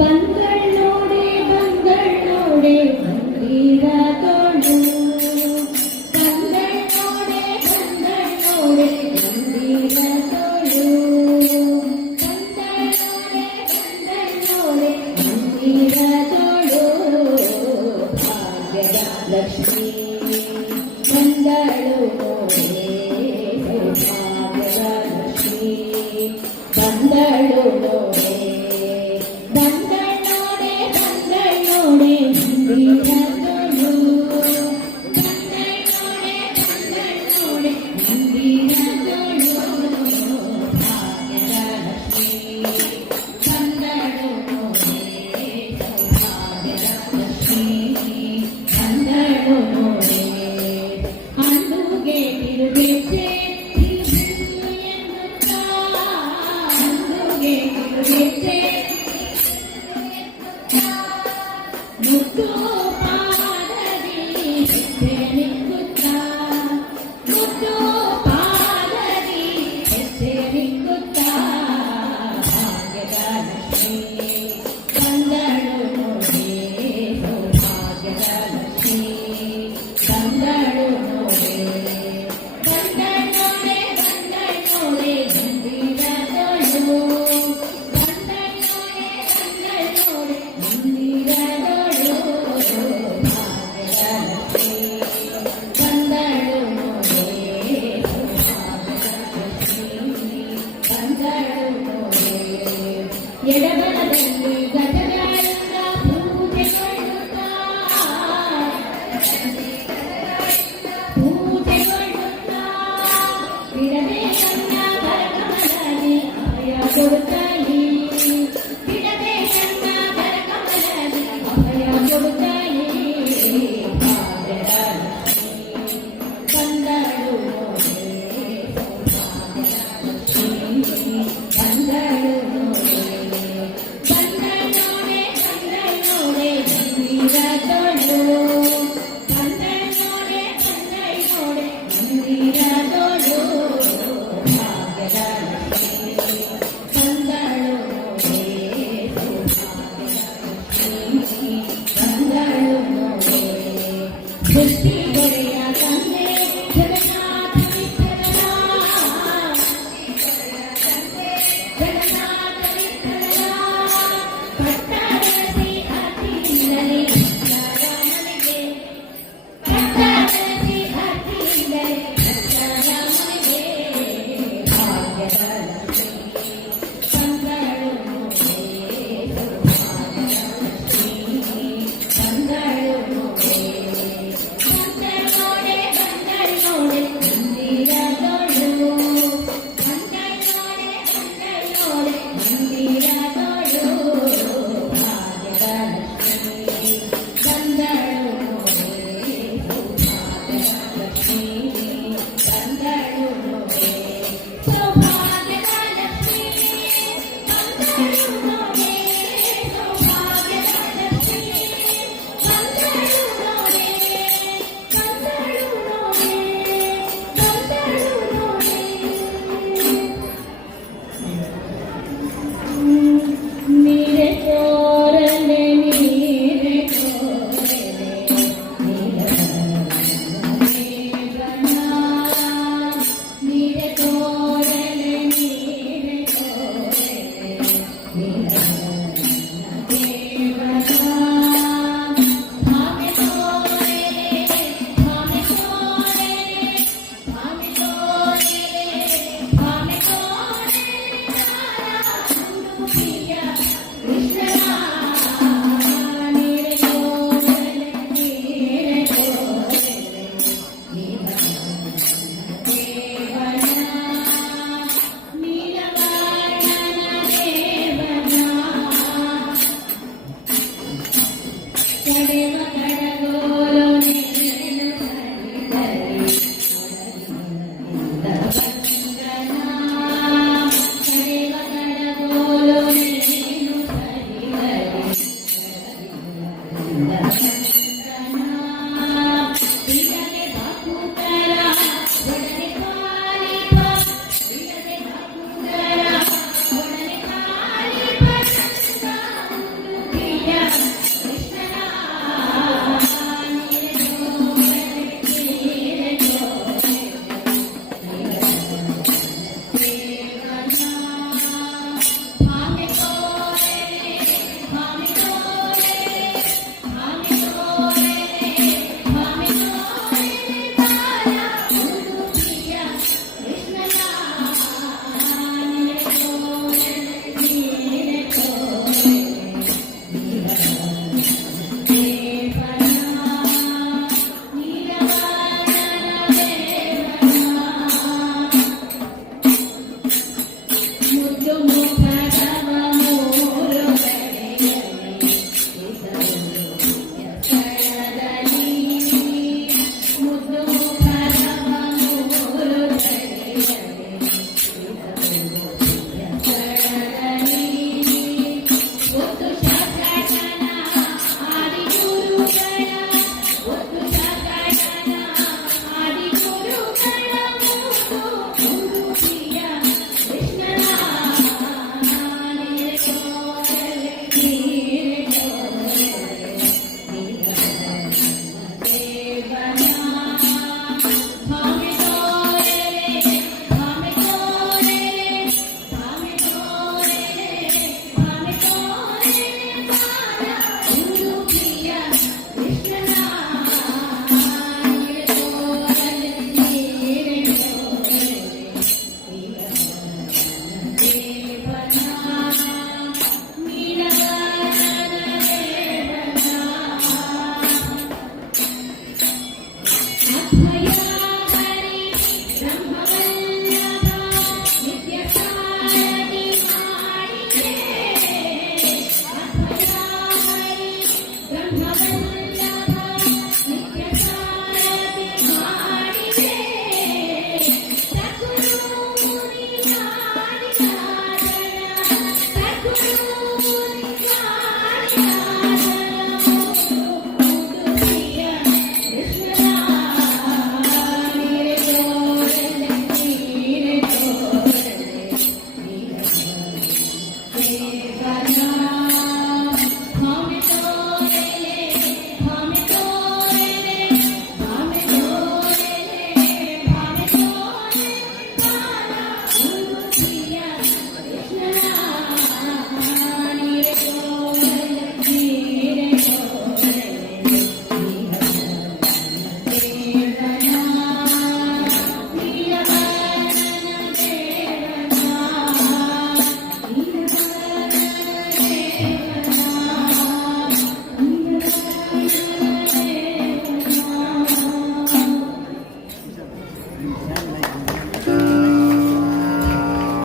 ಬಂಗಳೋಡೆ ಬಂಗಳೋಡೆ ಮಂದಿರ ತೋಳು. Thank you. Amén. Thank you.